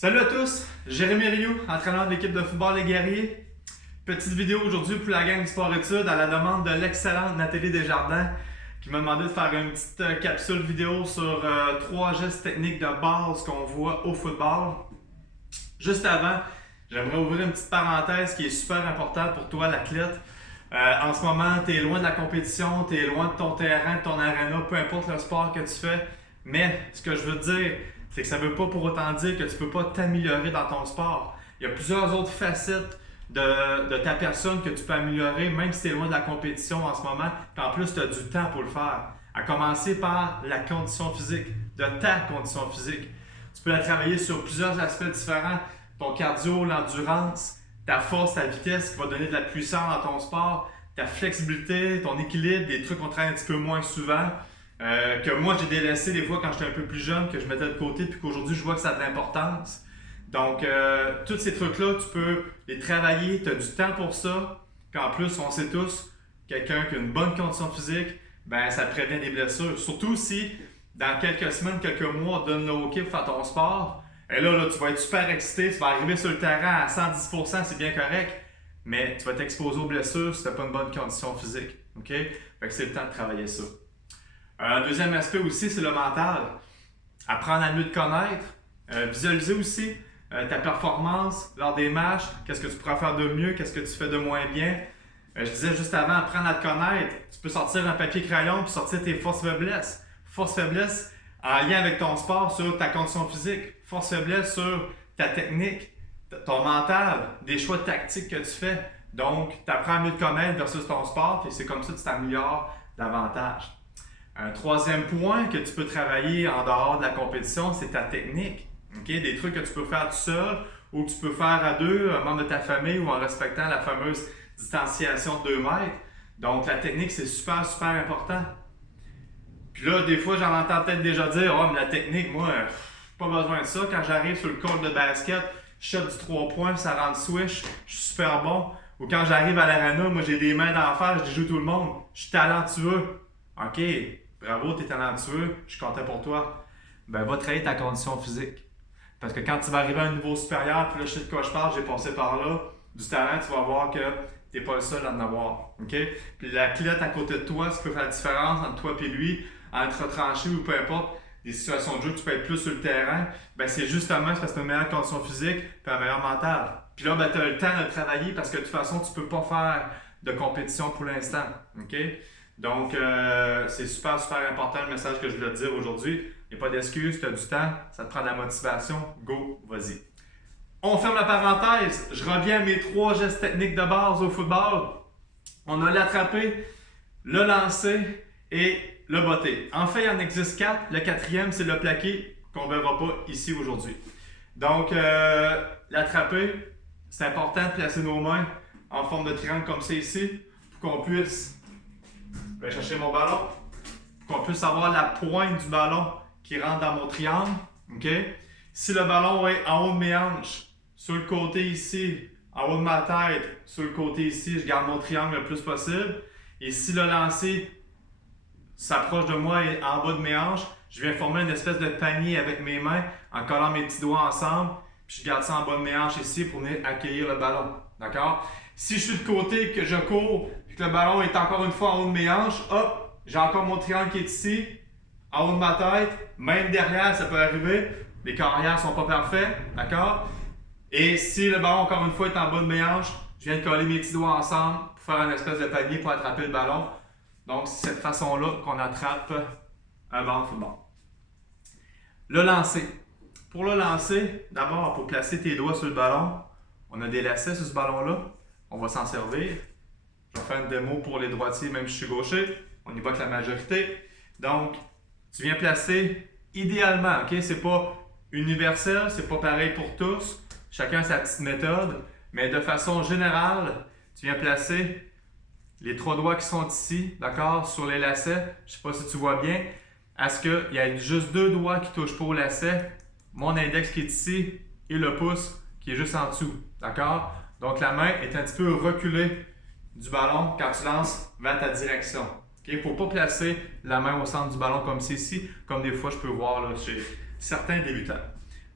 Salut à tous, Jérémy Rioux, entraîneur de l'équipe de football Les Guerriers. Petite vidéo aujourd'hui pour la gang du sport-études à la demande de l'excellente Nathalie Desjardins qui m'a demandé de faire une petite capsule vidéo sur 3 gestes techniques de base qu'on voit au football. Juste avant, j'aimerais ouvrir une petite parenthèse qui est super importante pour toi l'athlète. En ce moment, tu es loin de la compétition, tu es loin de ton terrain, de ton aréna, peu importe le sport que tu fais. Mais ce que je veux te dire, c'est que ça ne veut pas pour autant dire que tu ne peux pas t'améliorer dans ton sport. Il y a plusieurs autres facettes de ta personne que tu peux améliorer, même si tu es loin de la compétition en ce moment, puis en plus tu as du temps pour le faire. À commencer par la condition physique, de ta condition physique. Tu peux la travailler sur plusieurs aspects différents. Ton cardio, l'endurance, ta force, ta vitesse qui va donner de la puissance dans ton sport, ta flexibilité, ton équilibre, des trucs qu'on travaille un petit peu moins souvent. Que moi j'ai délaissé des fois quand j'étais un peu plus jeune, que je mettais de côté, puis qu'aujourd'hui je vois que ça a de l'importance. Donc, tous ces trucs-là, tu peux les travailler, tu as du temps pour ça. Puis en plus, on sait tous, quelqu'un qui a une bonne condition physique, ben ça prévient des blessures. Surtout si, dans quelques semaines, quelques mois, on donne le OK pour faire ton sport. Et là, tu vas être super excité, tu vas arriver sur le terrain à 110%, c'est bien correct, mais tu vas t'exposer aux blessures si tu n'as pas une bonne condition physique. OK? Fait que c'est le temps de travailler ça. Deuxième aspect aussi, c'est le mental. Apprendre à mieux te connaître, visualiser aussi ta performance lors des matchs, qu'est-ce que tu pourras faire de mieux, qu'est-ce que tu fais de moins bien. Je disais juste avant, apprendre à te connaître. Tu peux sortir un papier crayon puis sortir tes forces-faiblesses. Forces-faiblesses en lien avec ton sport sur ta condition physique. Forces-faiblesses sur ta technique, ton mental, des choix tactiques que tu fais. Donc, tu apprends à mieux te connaître versus ton sport et c'est comme ça que tu t'améliores davantage. Un troisième point que tu peux travailler en dehors de la compétition, c'est ta technique. Okay? Des trucs que tu peux faire tout seul ou que tu peux faire à deux, un membre de ta famille ou en respectant la fameuse distanciation de 2 mètres. Donc, la technique, c'est super, super important. Puis là, des fois, j'en entends peut-être déjà dire « Oh, mais la technique, moi, pas besoin de ça. Quand j'arrive sur le court de basket, je shot du 3 points, ça rentre swish, je suis super bon. Ou quand j'arrive à l'arena, moi, j'ai des mains d'enfer, je joue tout le monde. Je suis talentueux. OK. Bravo, tu es talentueux, je suis content pour toi. Ben, va travailler ta condition physique. Parce que quand tu vas arriver à un niveau supérieur, puis là, je sais de quoi je parle, j'ai passé par là, du talent, tu vas voir que tu n'es pas le seul à en avoir. Okay? Puis l'athlète à côté de toi, ce qui peut faire la différence entre toi et lui, entre retranché ou peu importe, des situations de jeu que tu peux être plus sur le terrain, ben c'est justement parce que tu as une meilleure condition physique et un meilleur mental. Puis là, ben, tu as le temps de travailler parce que de toute façon, tu ne peux pas faire de compétition pour l'instant. Okay? Donc, c'est super, super important le message que je voulais te dire aujourd'hui. Il n'y a pas d'excuse, tu as du temps, ça te prend de la motivation, go, vas-y. On ferme la parenthèse, je reviens à mes 3 gestes techniques de base au football. On a l'attraper, le lancer et le botter. En fait, il en existe 4. Le 4e, c'est le plaqué qu'on ne verra pas ici aujourd'hui. Donc, l'attraper, c'est important de placer nos mains en forme de triangle comme c'est ici pour qu'on puisse je vais chercher mon ballon pour qu'on puisse avoir la pointe du ballon qui rentre dans mon triangle. Okay? Si le ballon est en haut de mes hanches, sur le côté ici, en haut de ma tête, sur le côté ici, je garde mon triangle le plus possible. Et si le lancer s'approche de moi et en bas de mes hanches, je viens former une espèce de panier avec mes mains en collant mes petits doigts ensemble. Puis je garde ça en bas de mes hanches ici pour venir accueillir le ballon. D'accord? Si je suis de côté, que je cours, et que le ballon est encore une fois en haut de mes hanches, hop, j'ai encore mon triangle qui est ici, en haut de ma tête, même derrière, ça peut arriver. Les carrières ne sont pas parfaits, d'accord? Et si le ballon, encore une fois, est en bas de mes hanches, je viens de coller mes petits doigts ensemble pour faire une espèce de panier pour attraper le ballon. Donc, c'est cette façon-là qu'on attrape un ballon de football. Le lancer. Pour le lancer, d'abord, pour placer tes doigts sur le ballon, on a des lacets sur ce ballon-là. On va s'en servir. Je vais faire une démo pour les droitiers, même si je suis gaucher. On y va que la majorité. Donc, tu viens placer idéalement, ok? C'est pas universel, c'est pas pareil pour tous. Chacun a sa petite méthode. Mais de façon générale, tu viens placer les 3 doigts qui sont ici, d'accord, sur les lacets. Je sais pas si tu vois bien. À ce qu'il y a juste 2 doigts qui touchent pas au lacet. Mon index qui est ici et le pouce qui est juste en dessous, d'accord? Donc, la main est un petit peu reculée du ballon quand tu lances vers ta direction. Il ne faut pas placer la main au centre du ballon comme c'est ici, comme des fois je peux voir là, chez certains débutants.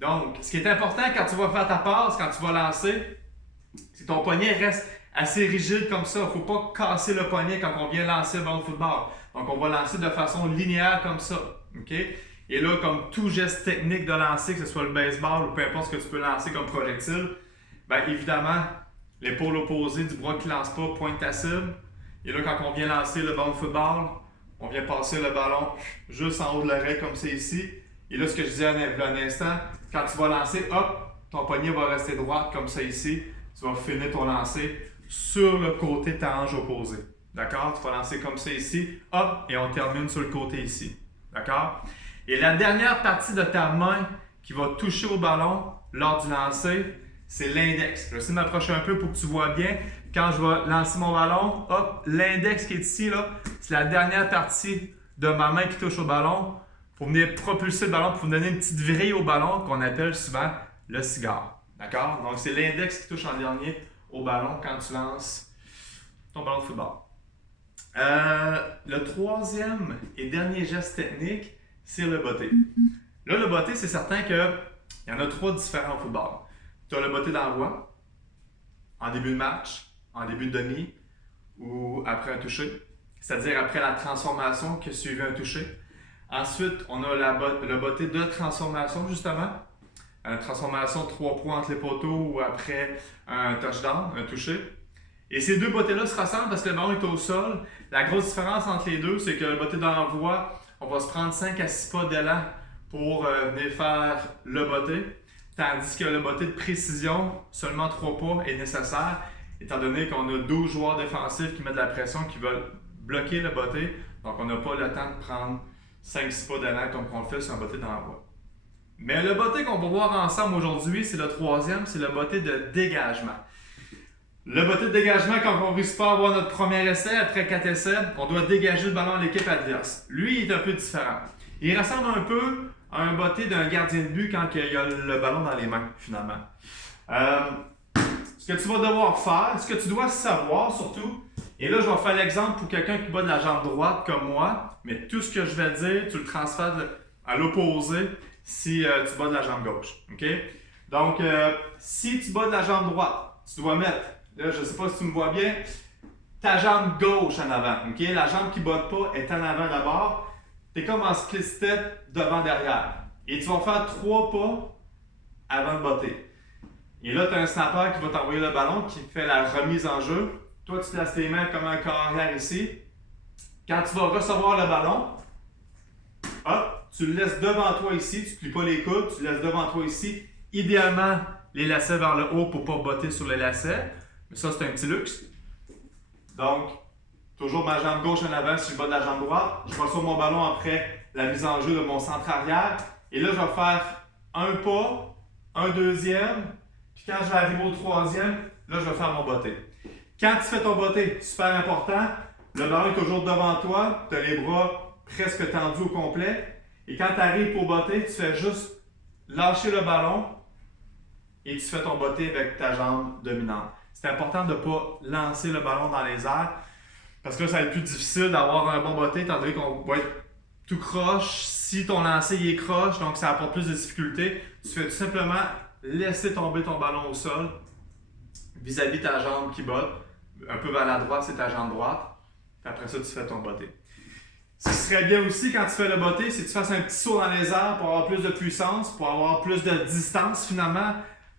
Donc, ce qui est important quand tu vas faire ta passe, quand tu vas lancer, c'est que ton poignet reste assez rigide comme ça. Il ne faut pas casser le poignet quand on vient lancer le ballon de football. Donc, on va lancer de façon linéaire comme ça. OK? Et là, comme tout geste technique de lancer, que ce soit le baseball ou peu importe ce que tu peux lancer comme projectile, bien évidemment, l'épaule opposée du bras qui ne lance pas pointe ta cible. Et là, quand on vient lancer le ballon de football, on vient passer le ballon juste en haut de l'oreille comme c'est ici. Et là, ce que je disais un instant, quand tu vas lancer, hop, ton poignet va rester droit comme ça ici. Tu vas finir ton lancer sur le côté de ta hanche opposée. D'accord? Tu vas lancer comme ça ici, hop, et on termine sur le côté ici. D'accord? Et la dernière partie de ta main qui va toucher au ballon lors du lancer, c'est l'index. Je vais essayer de m'approcher un peu pour que tu vois bien. Quand je vais lancer mon ballon, hop, l'index qui est ici, là, c'est la dernière partie de ma main qui touche au ballon pour venir propulser le ballon, pour me donner une petite vrille au ballon qu'on appelle souvent le cigare. D'accord? Donc, c'est l'index qui touche en dernier au ballon quand tu lances ton ballon de football. Le troisième et dernier geste technique, c'est le botté. Là, le botté, c'est certain qu'il y en a trois différents au football. Tu as le botté d'envoi, en début de match, en début de demi ou après un toucher, c'est-à-dire après la transformation qui a suivi un toucher. Ensuite, on a le botté de transformation, justement. Transformation de 3 points entre les poteaux ou après un touchdown, un toucher. Et ces deux bottées-là se ressemblent parce que le ballon est au sol. La grosse différence entre les deux, c'est que le botté d'envoi, on va se prendre 5 à 6 pas d'élan pour venir faire le botté. Tandis que le botté de précision, seulement 3 pas est nécessaire, étant donné qu'on a 12 joueurs défensifs qui mettent de la pression, qui veulent bloquer le botté. Donc, on n'a pas le temps de prendre 5-6 pas d'élan comme on le fait sur un botté d'envoi. Mais le botté qu'on va voir ensemble aujourd'hui, c'est le troisième, c'est le botté de dégagement. Le botté de dégagement, quand on ne réussit pas à avoir notre premier essai, après 4 essais, on doit dégager le ballon à l'équipe adverse. Lui, il est un peu différent. Il ressemble un peu à un botté d'un gardien de but quand il a le ballon dans les mains, finalement. Ce que tu vas devoir faire, ce que tu dois savoir surtout, et là, je vais faire l'exemple pour quelqu'un qui bat de la jambe droite comme moi, mais tout ce que je vais dire, tu le transfères à l'opposé si tu bats de la jambe gauche. Okay? Donc, si tu bats de la jambe droite, tu dois mettre, là, je ne sais pas si tu me vois bien, ta jambe gauche en avant. Okay? La jambe qui ne botte pas est en avant d'abord. Tu es comme en split step devant-derrière. Et tu vas faire 3 pas avant de botter. Et là, tu as un snapper qui va t'envoyer le ballon, qui fait la remise en jeu. Toi, tu places tes mains comme un corps arrière ici. Quand tu vas recevoir le ballon, hop, tu le laisses devant toi ici. Tu ne plies pas les coudes, tu le laisses devant toi ici. Idéalement, les lacets vers le haut pour ne pas botter sur les lacets. Mais ça, c'est un petit luxe. Donc, toujours ma jambe gauche en avant si je bats de la jambe droite. Je reçois mon ballon après la mise en jeu de mon centre arrière. Et là, je vais faire un pas, un deuxième. Puis quand je vais arriver au troisième, là, je vais faire mon botté. Quand tu fais ton botté, super important, le ballon est toujours devant toi. Tu as les bras presque tendus au complet. Et quand tu arrives pour botter, tu fais juste lâcher le ballon et tu fais ton botté avec ta jambe dominante. C'est important de ne pas lancer le ballon dans les airs parce que là, ça va être plus difficile d'avoir un bon botté étant donné qu'on va être tout croche. Si ton lancer il est croche, donc ça apporte plus de difficultés, tu fais tout simplement laisser tomber ton ballon au sol vis-à-vis ta jambe qui botte. Un peu vers la droite, c'est ta jambe droite. Puis après ça, tu fais ton botté. Ce qui serait bien aussi quand tu fais le botté, c'est que tu fasses un petit saut dans les airs pour avoir plus de puissance, pour avoir plus de distance finalement.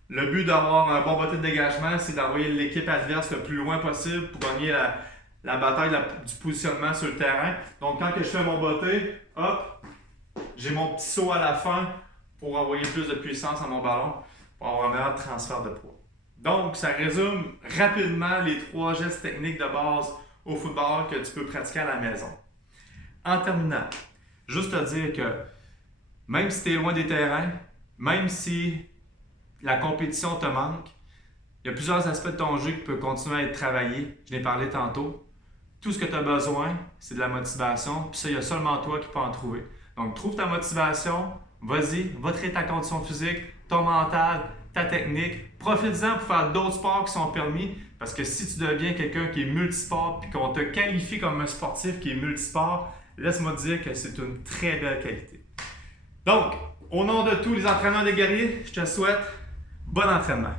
Le but d'avoir un bon botté de dégagement, c'est d'envoyer l'équipe adverse le plus loin possible pour gagner la bataille du positionnement sur le terrain. Donc quand je fais mon botté, hop, j'ai mon petit saut à la fin pour envoyer plus de puissance à mon ballon, pour avoir un meilleur transfert de poids. Donc, ça résume rapidement les 3 gestes techniques de base au football que tu peux pratiquer à la maison. En terminant, juste te dire que même si tu es loin des terrains, même si la compétition te manque, il y a plusieurs aspects de ton jeu qui peuvent continuer à être travaillés. Je l'ai parlé tantôt. Tout ce que tu as besoin, c'est de la motivation. Puis ça, il y a seulement toi qui peux en trouver. Donc, trouve ta motivation, vas-y, va traiter ta condition physique, ton mental, ta technique. Profite-en pour faire d'autres sports qui sont permis. Parce que si tu deviens quelqu'un qui est multisport puis qu'on te qualifie comme un sportif qui est multisport, laisse-moi te dire que c'est une très belle qualité. Donc, Au nom de tous les entraîneurs des guerriers, je te souhaite bon entraînement.